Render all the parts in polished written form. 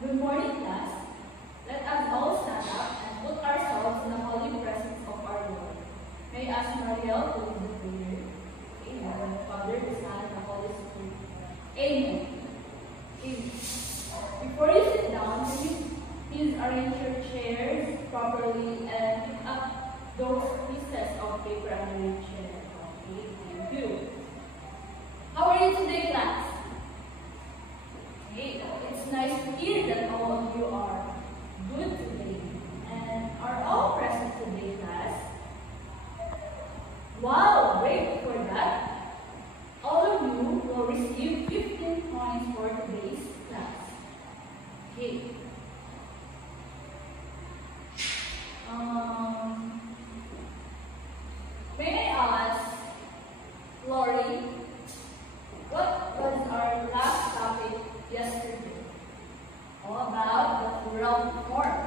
Good morning, class. Let us all stand up and put ourselves in the holy presence of our Lord. May I ask Mariel to lead the prayer. In the name of the Father, the Son, and the Holy Spirit. Amen. Amen. Before you sit down, please arrange your chairs properly and pick up those pieces of paper under your chair. Okay, thank you. How are you today, class? Okay, it's nice to hear that all of you are good today and are all present today, class. Wow, great for that. All of you will receive 15 points for today's class. Okay. May I ask Lori, what was our last topic yesterday? All about the plural form.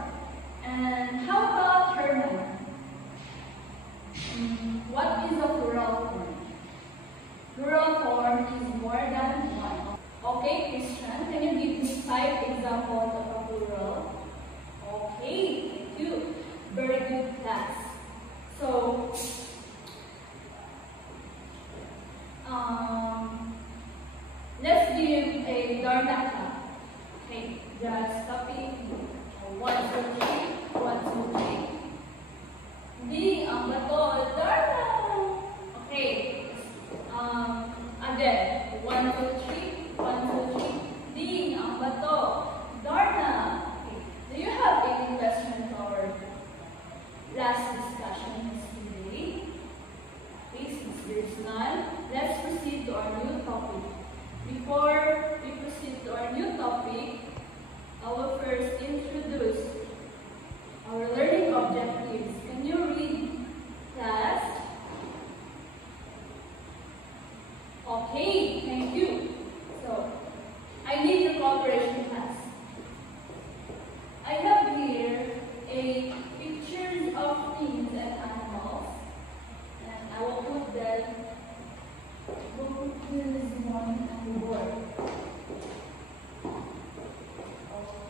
And how about Herman? What is a plural form? Plural form is more than one. Okay, Christian, can you give me 5 examples of a plural? Okay, thank you. Very good, class. So, let's give a Darna clap. Okay, just copy. 1, 2, 3. 1, 2, 3. Di ang bato, Darna. Okay. Again. 1, 2, 3. 1, 2, 3. Di ang bato, Darna. Okay. Do you have any questions or last discussion today? Okay, since there's none, let's proceed to our new topic. Before we proceed to our new topic, I will first introduce our learning objectives. Can you read, class? Okay, thank you. So, I need your cooperation, class. I have here a pictures of things and animals, and I will put them this morning on the board.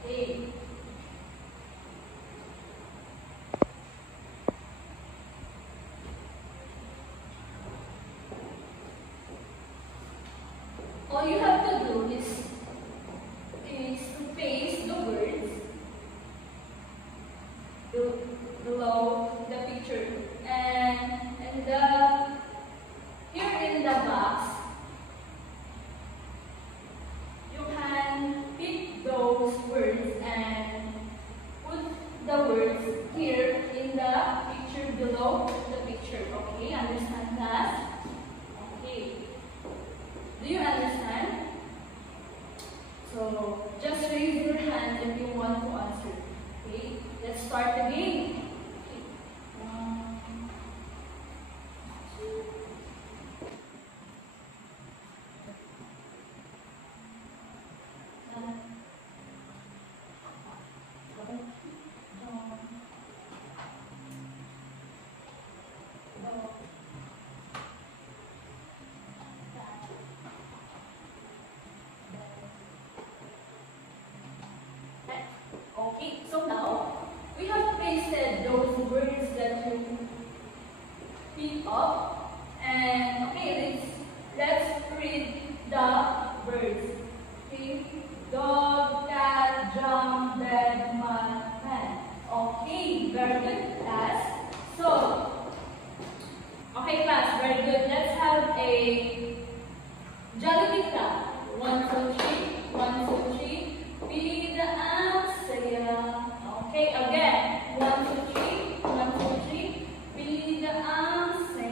Okay. All you have to do is to paste the words below the picture, and here in the box you can pick those words and put the words here in the picture below the picture. Okay, understand, class? Okay. Do you understand? So, just raise your hand if you want to answer. Okay, let's start the game. Okay. 1, 2. Okay, so now we have pasted those words that you pick up, and okay, let's read the words. Okay, dog, cat, drum, bed, man, man. Okay, very good, class. So, okay, class, very good. Let's have a Jollibee clap. 1, 2, 3. 1, 2, 3. Be the answer. Okay, again. 1, 2, 3. 1, 2, 3. Be the answer.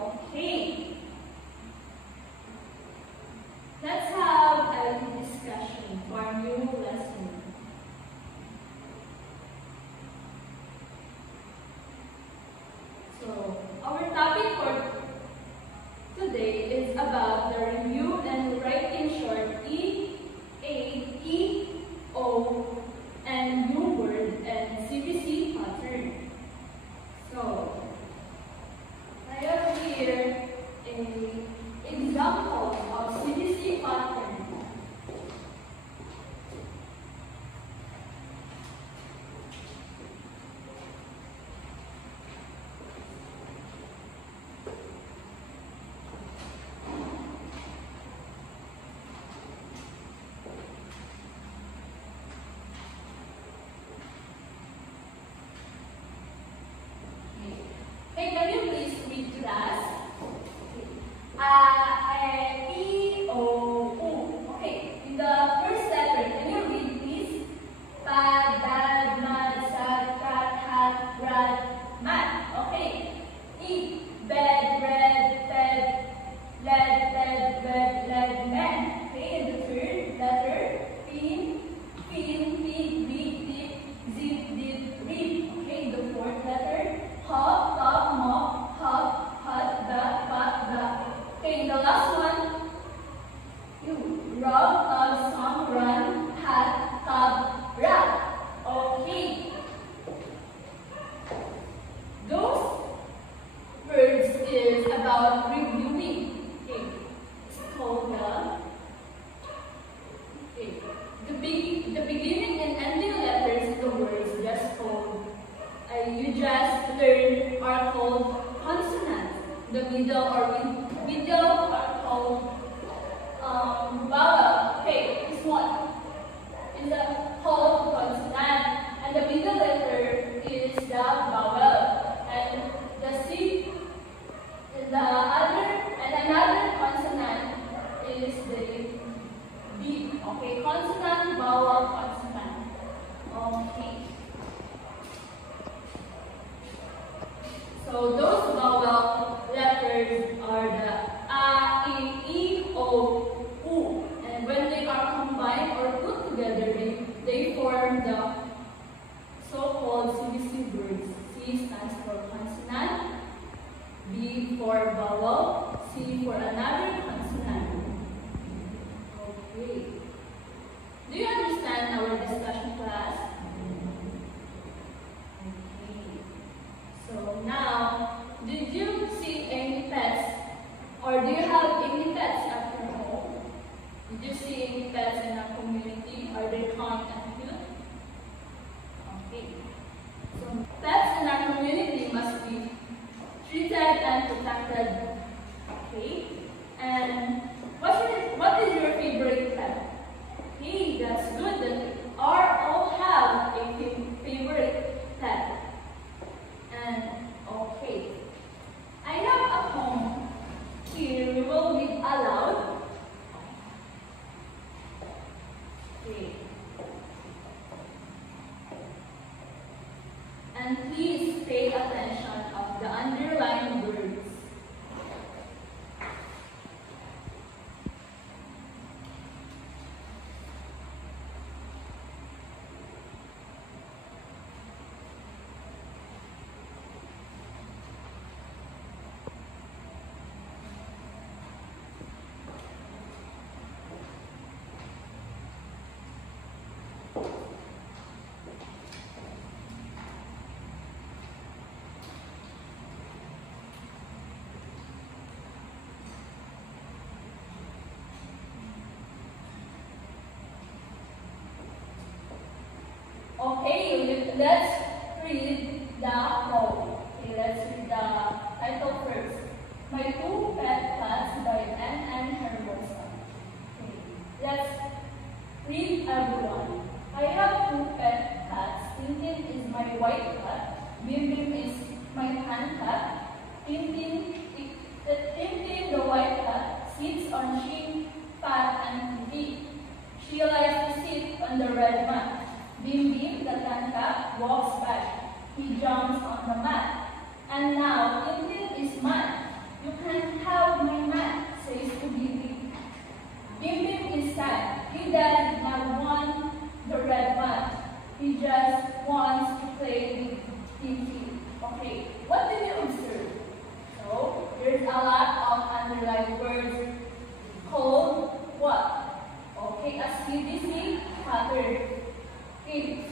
Okay. Let's have a discussion for our new lesson. So, our topic for today is about the review and write in short E, A, E, O, and new word and CBC pattern. So, I have here an example of CBC pattern. middle are called vowel. Okay, this one is the whole consonant, and the middle letter is the vowel, and the C, another consonant is the B. Okay, consonant, vowel, consonant. Okay. So those vowel letters are the A, I, O, U. And when they are combined or put together, they form the so-called CBC words. C stands for consonant, B for vowel, C for another consonant. Okay. Do you understand our discussion, class? So now, did you see any pets, or do you have any pets at your home? Did you see any pets in our community? Are they kind and cute? Okay. So pets in our community must be treated and protected. Okay. And what is your favorite pet? Hey, that's good. That all have a favorite pet. And okay, I have a poem. Here we will read aloud. Okay. And please pay attention of the underlined words. Okay, let's read the poem. Okay, let's read the title first. My Two Pet Cats by N.M. Hermosa. Okay, let's read everyone. I have two pet cats. Tintin is my white cat. Bim Bim is my tan cat. Tintin, the white cat, sits on sheep, pat, and feet. She likes to sit on the red mat. Bim Bim, the tan cat, walks back. He jumps on the mat. And now, Tintin is mad. You can't have my mat, says to Bim Bim. Bim Bim is sad. He does not want the red mat. He just wants to play with Tintin. Okay, what did you observe? So, there's a lot of underlined words called what? Okay, a CBC pattern. Okay.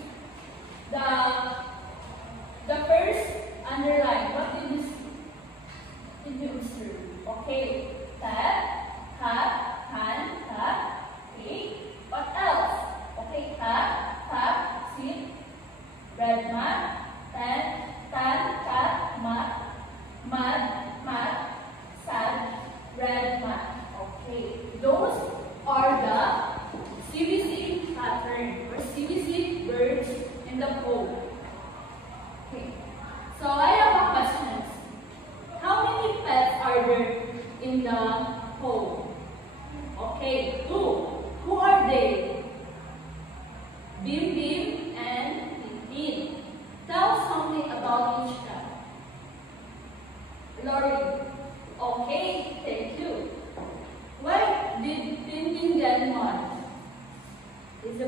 The first underline, what did you see? Did you observe? Okay, cat, cat, can, cat. Okay, what else? Okay, cat, sit, red mat, tan, cat, mat, sad, red mat. Okay, those are the CBC pattern or CBC words in the poem. Okay, so I have a question. How many pets are there in the poem? Okay, two. Who are they? Bim Bim and Tintin. Tell something about each cat. Lori. Okay, thank you. Why did Tintin get mad? It's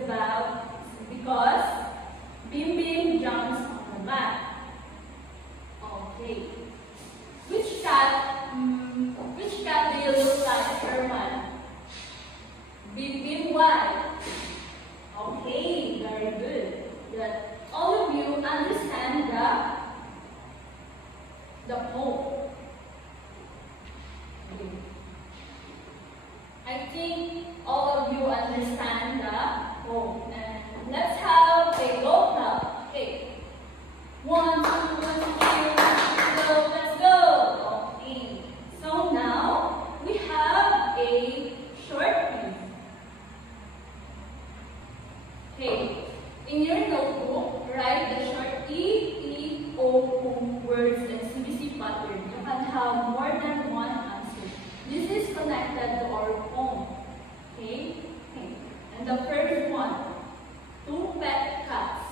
because Bim Bim jumps on the mat. Okay. Which cat do you look like, Herman? Bim Bim, why? Okay, very good. That all of you understand the poem. Okay. I think all of you understand the poem. And let's have a go now. Okay. 1, 2, 1, 2, 3, go, let's go. Okay. Okay, in your notebook, write the short E-E-O-O words and CBC pattern. You can have more than one answer. This is connected to our phone. Okay? And the first one, 2 pet cats.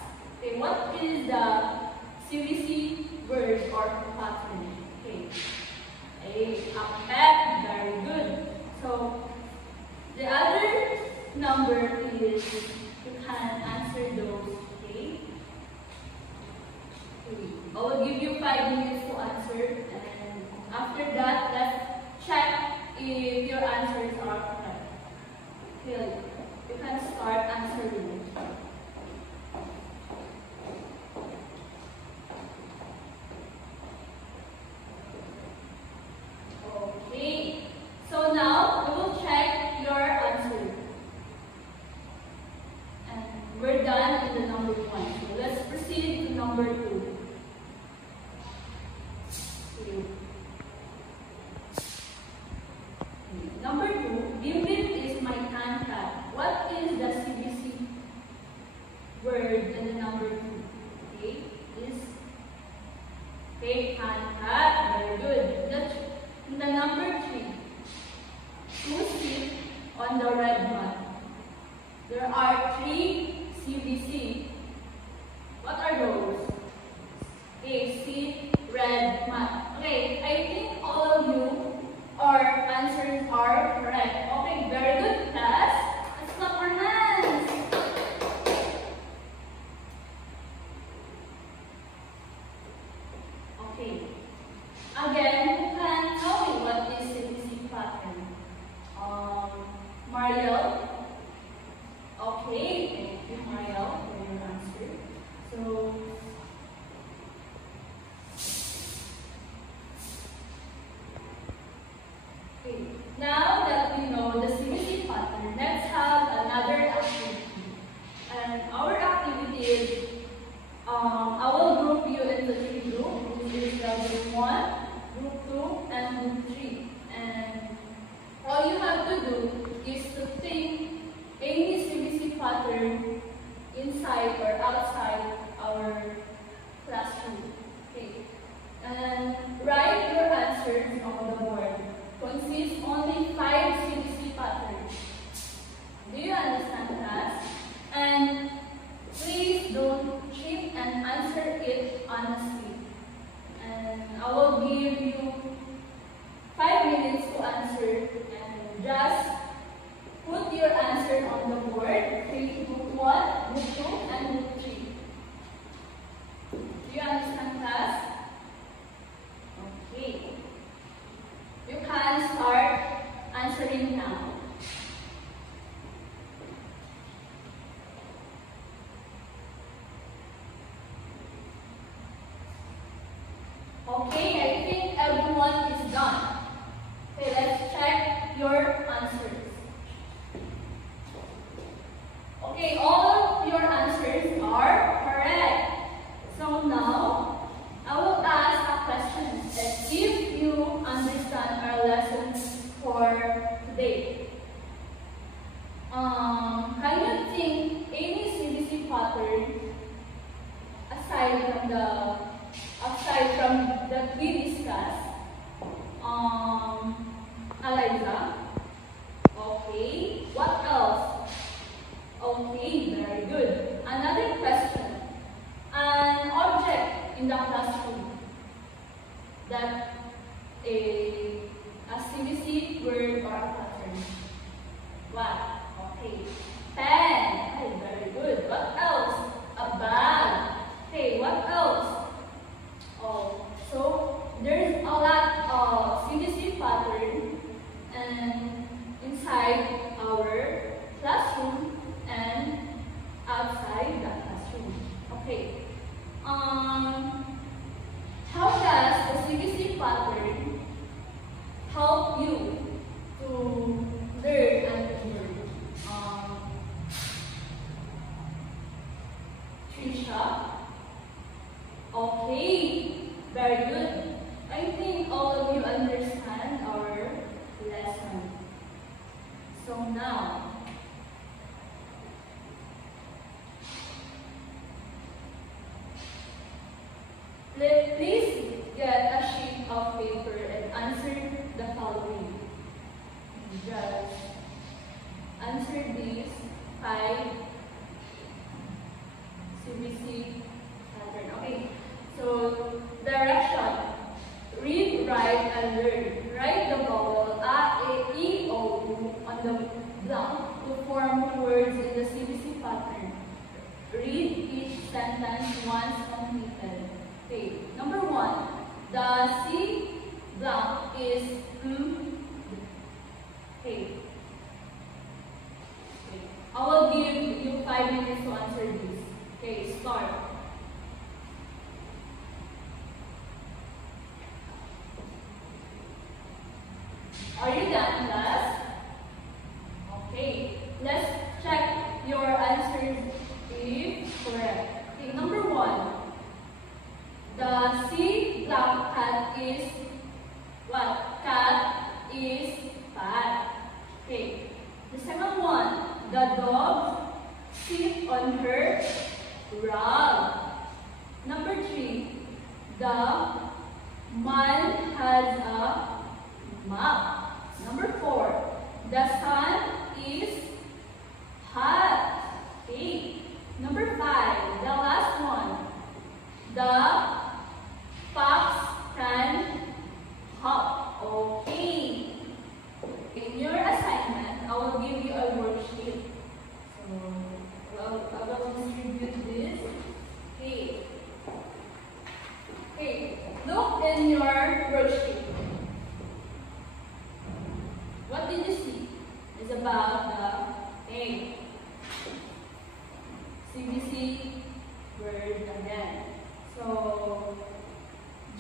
Okay, what is the CBC word or pattern? Okay, a pet. Very good. So the other number is, you can answer those. Okay. I will give you 5 minutes to answer, and after that, let's check if your answers are correct. Okay, you can start answering. Okay, so now we will check your answer. And we're done in the number 1. So let's proceed to number 2. Number 2, Bim Bim is my tan cat. What is the CBC word in the number 2? Okay, is tan cat. Very good. In the number 3, who sit on the red mat? There are 3 CBC. What are those? A, sit, red, mat. Okay, I think all of you, our answers are correct. Okay, very good, class. Let's clap our hands. Okay. Again, who can tell me what is CBC pattern? Mariel. Okay, thank you, Mariel, for your answer. So, okay, now that we know the CBC pattern, let's have another activity. And our activity is, I will group you into 3 groups. This is group 1, group 2, and group 3. And all you have to do is to think any CBC pattern inside or outside our classroom. Okay. And write your answers on the board. Consists only 5 CBC patterns. Do you understand, class? And please don't cheat and answer it honestly. And I will give you 5 minutes to answer, and just put your answer on the board. Group 1, group 2, and group 3. Do you understand, class? Okay. You can start answering now. Okay, I think everyone is done. Okay, let's check your answers. Okay, all of your answers are correct. So now, I will ask a question that if you understand our lessons for today. Can you think any CBC pattern aside from that we discussed? Eliza? Okay. What else? Okay, very good. Another question. An object in the classroom that a CBC word or a pattern. What? Okay. Pen. Okay, very good. What else? A bag. Okay, what else? Oh, so there's a lot of CBC pattern and inside our classroom and outside the classroom. Okay. How does the CBC pattern help you to learn and learn? Trisha? Okay, very good. I think all of you understand our lesson. So now, Please get a sheet of paper and answer the following. Just answer these 5 CBC pattern. Okay, so direction. Read, write, and learn. Write the vowel A, E, I, O, U on the blank to form words in the CBC pattern. Read each sentence once completed. Okay, number 1. The C blank is Okay. I will give you 5 minutes to answer this. Okay, start. Are you done, class? Okay, let's check your answers if correct. Okay, number 1. The C blank cat is what? Cat is fat. Okay. The second one. The dog sits on her rug. Number 3. The man has a map. Number 4. The sun is hot. Okay. Number 5. The last one. The fox can hop. Okay. In your assignment, I will give you a worksheet. So, I will distribute this. Okay. Okay. Look in your worksheet. What did you see? It's about the egg. CBC word again. So,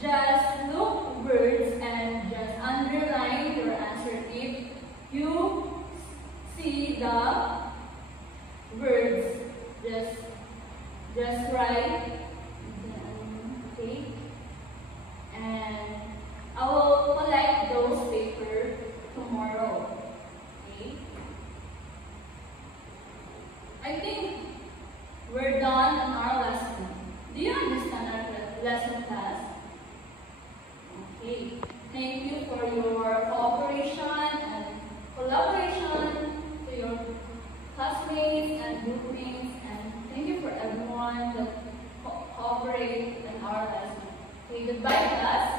just look words and just underline your answer if you see the words. Just write. Okay. And I will collect those papers tomorrow. Okay. I think we're done on our lesson. Do you understand our lesson, class? Okay. Thank you for your cooperation and collaboration to your classmates and groupmates, and thank you for everyone that cooperated in our lesson. Okay, goodbye, class.